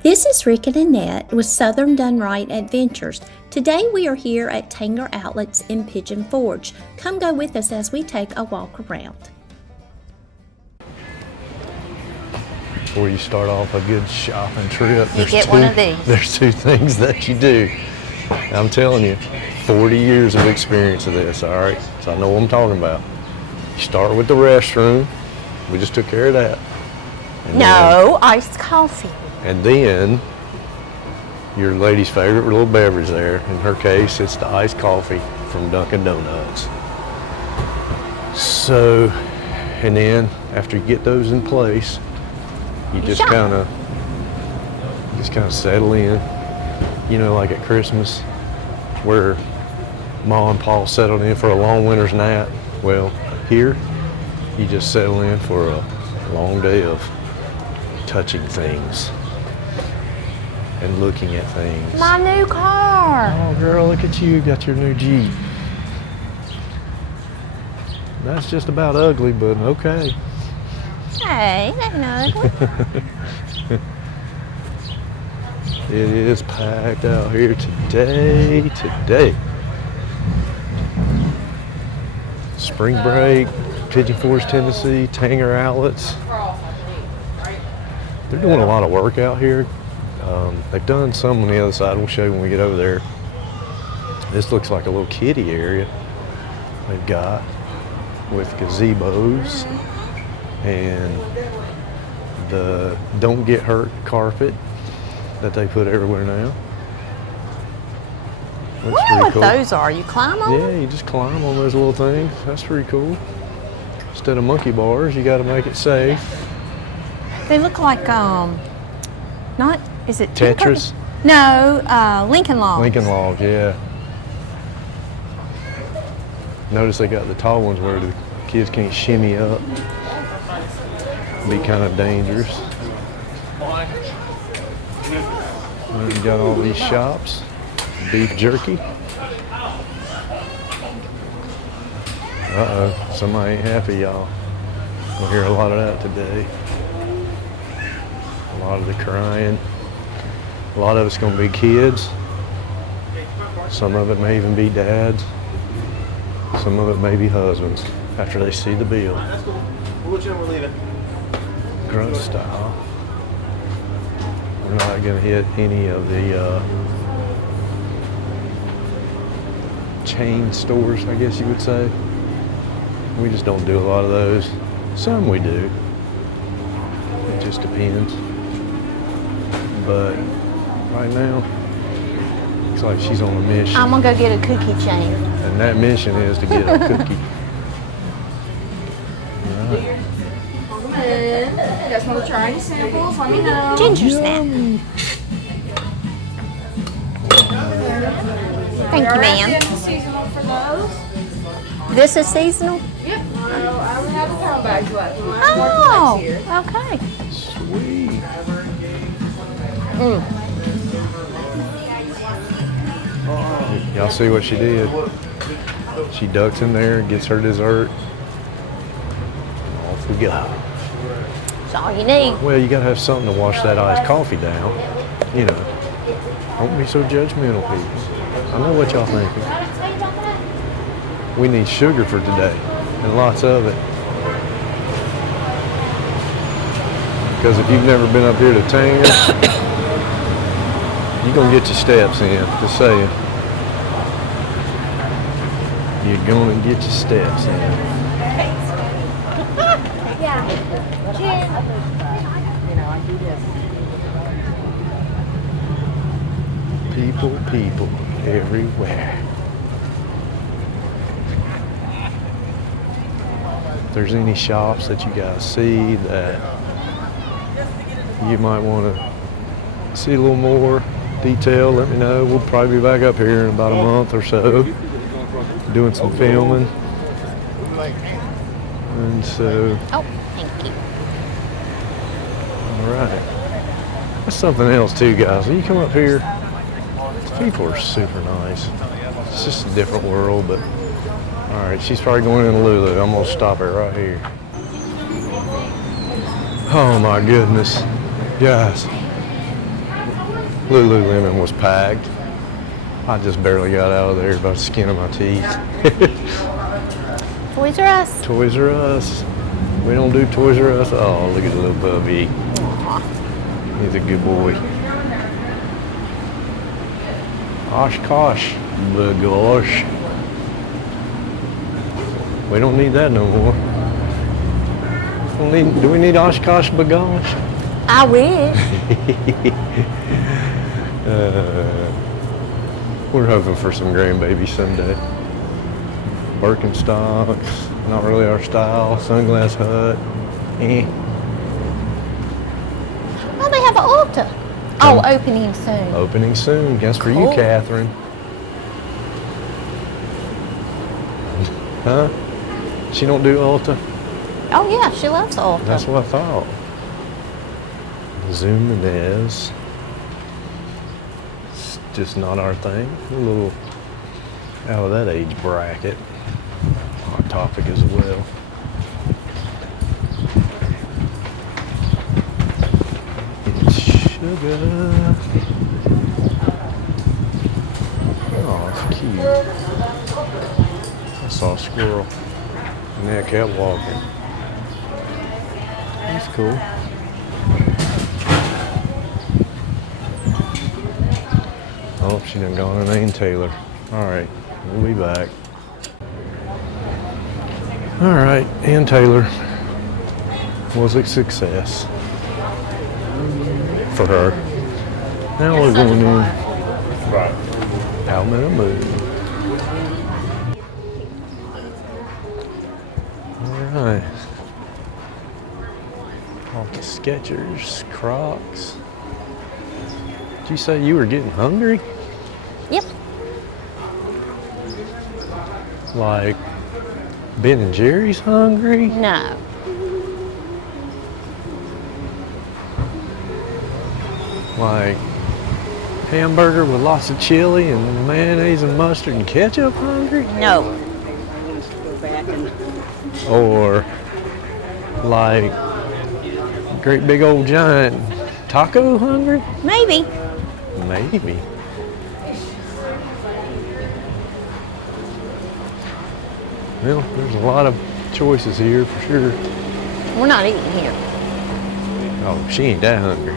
This is Rick and Annette with Southern Done Right Adventures. Today we are here at Tanger Outlets in Pigeon Forge. Come go with us as we take a walk around. Before you start off a good shopping trip, You get one of these. There's two things that you do. I'm telling you, 40 years of experience of this, all right? So I know what I'm talking about. You start with the restroom. We just took care of that. And No, iced coffee. And then your lady's favorite little beverage there. In her case, it's the iced coffee from Dunkin' Donuts. So, and then after you get those in place, you just kind of settle in. You know, like at Christmas, where Ma and Pa settled in for a long winter's nap. Well, here, you just settle in for a long day of touching things and looking at things. My new car. Oh, girl, look at you, got your new Jeep. That's just about ugly, but okay. Hey, that's not ugly. It is packed out here today. Spring break, Pigeon Forge, Tennessee, Tanger Outlets. They're doing a lot of work out here. They've done some on the other side. We'll show you when we get over there. This looks like a little kiddie area they've got with gazebos and the don't get hurt carpet that they put everywhere now. I wonder what those are. You climb on them? Yeah, you just climb on those little things. That's pretty cool. Instead of monkey bars, you got to make it safe. They look like, not, is it Tetris? No, Lincoln Logs. Lincoln Logs, yeah. Notice they got the tall ones where the kids can't shimmy up. Be kind of dangerous. And you got all these shops. Beef jerky. Uh-oh, somebody ain't happy, y'all. We'll hear a lot of that today. A lot of the crying. A lot of it's gonna be kids. Some of it may even be dads. Some of it may be husbands after they see the bill. Which one we're leaving? Grunt style. We're not gonna hit any of the chain stores, I guess you would say. We just don't do a lot of those. Some we do. It just depends. But right now, looks like she's on a mission. I'm gonna go get a cookie chain. And that mission is to get a cookie. Right. Welcome in. You guys want to try any samples? Let me know. Ginger snap. Thank you, ma'am. Seasonal for those. This is seasonal? Yep. I only have a pound bags left. Oh, okay. Sweet. Y'all see what she did? She ducks in there, gets her dessert. Off we go. That's all you need. Well, you gotta have something to wash that iced coffee down. You know, don't be so judgmental, people. I know what y'all thinking. We need sugar for today, and lots of it. Because if you've never been up here to Tanger, you're gonna get your steps in, just saying. You're gonna get your steps in. People everywhere. If there's any shops that you guys see that you might want to see a little more detail, let me know. We'll probably be back up here in about a month or so doing some filming. And so, Oh, thank you. all right. That's something else too, guys. When you come up here, people are super nice. It's just a different world, but all right, she's probably going in Lulu. I'm gonna stop her right here. Oh my goodness, guys. Lululemon was packed. I just barely got out of there by the skin of my teeth. Toys R Us. Toys R Us. We don't do Toys R Us. Oh, look at the little puppy. He's a good boy. Oshkosh. Bagosh. We don't need that no more. Do we need Oshkosh Bagosh? I wish. We're hoping for some grandbabies someday. Birkenstocks, not really our style. Sunglass Hut, Oh, they have an Ulta. Oh, opening soon. Opening soon. Guess for you, Cool. Catherine. Huh? She don't do Ulta? Oh yeah, she loves Ulta. That's what I thought. Zoom and It's just not our thing. We're a little out of that age bracket. Hot topic as well. It's sugar. Oh, it's cute. I saw a squirrel. And that kept walking. That's cool. Oh, she done gone and named Taylor. All right, we'll be back. All right, Ann Taylor was a success for her. Now we're going in out in the moon. All right. Off the Skechers, Crocs. Did you say you were getting hungry? Yep. Like Ben and Jerry's hungry? No. Like hamburger with lots of chili and mayonnaise and mustard and ketchup hungry? No. Or like great big old giant taco hungry? Maybe. Maybe. Well, there's a lot of choices here for sure. We're not eating here. Oh, she ain't that hungry.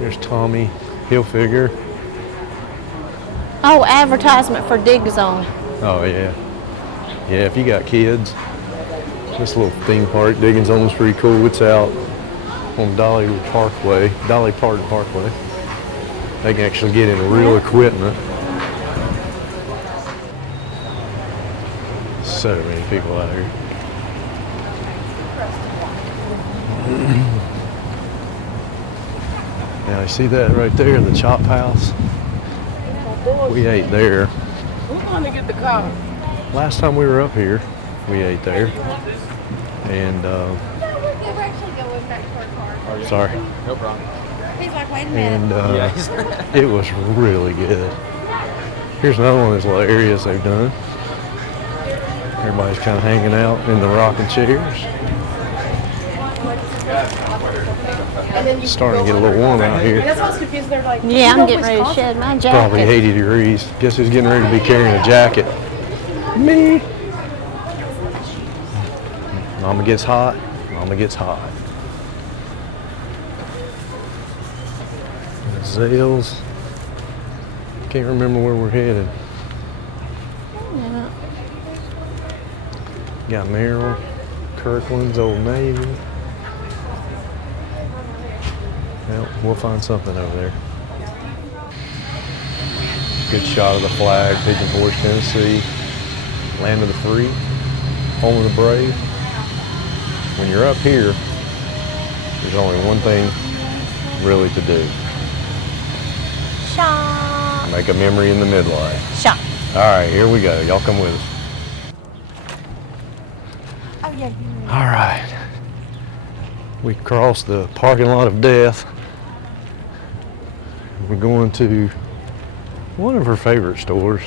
There's Tommy Hilfiger. Oh, advertisement for Dig Zone. Oh yeah. Yeah, if you got kids, this little theme park, Digging Zone's pretty cool. It's out on Dolly Parkway. They can actually get into real equipment. So many people out here. Now you see that right there, the Chop House? We ate there. We're going to get the car. Last time we were up here, we ate there. And We're actually going back to our car. sorry. No problem. He's like, wait a minute. And it was really good. Here's another one of those little areas they've done. Everybody's kind of hanging out in the rocking chairs. It's starting to get a little warm out here. That's why I was confused. They're like, Yeah, I'm getting ready to shed my jacket. Probably 80 degrees. Guess who's getting ready to be carrying a jacket? Me. Mama gets hot. Mama gets hot. Zales. Can't remember where we're headed. Yeah. Got Merrill, Kirkland's, Old Navy. Well, we'll find something over there. Good shot of the flag, Pigeon Forge, Tennessee. Land of the free, home of the brave. When you're up here, there's only one thing really to do. Shop. Make a memory in the midlife. Shop. All right, here we go. Y'all come with us. oh, yeah. All right. We crossed the parking lot of death. We're going to one of her favorite stores,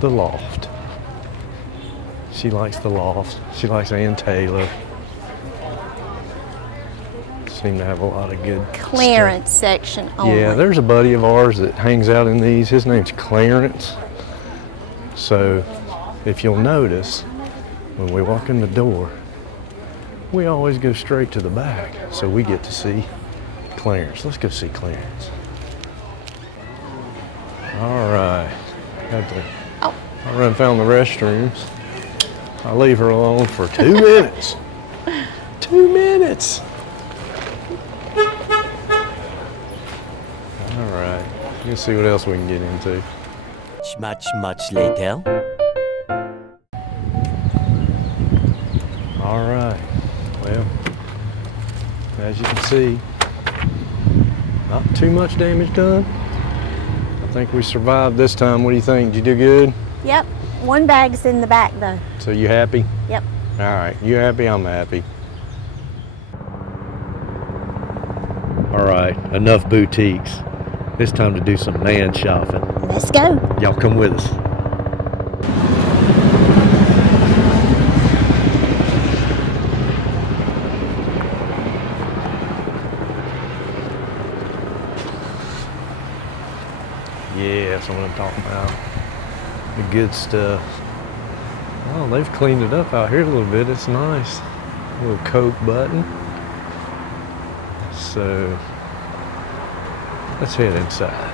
the Loft. She likes the Loft. She likes Ann Taylor. So seem to have a lot of good Clearance section only. Yeah, there's a buddy of ours that hangs out in these. His name's Clarence. So if you'll notice, when we walk in the door, we always go straight to the back. So we get to see Clarence. Let's go see Clarence. All right. I run and found the restrooms. I leave her alone for 2 minutes. 2 minutes. All right. Let's see what else we can get into. Much later. All right. Well, as you can see, not too much damage done. I think we survived this time. What do you think? Did you do good? Yep. One bag's in the back though. So you happy? Yep. All right. You happy? I'm happy. All right. Enough boutiques. It's time to do some man shopping. Let's go. Y'all come with us. Yeah, that's what I'm talking about. The good stuff. Oh, they've cleaned it up out here a little bit. It's nice. A little Coke button. So let's head inside.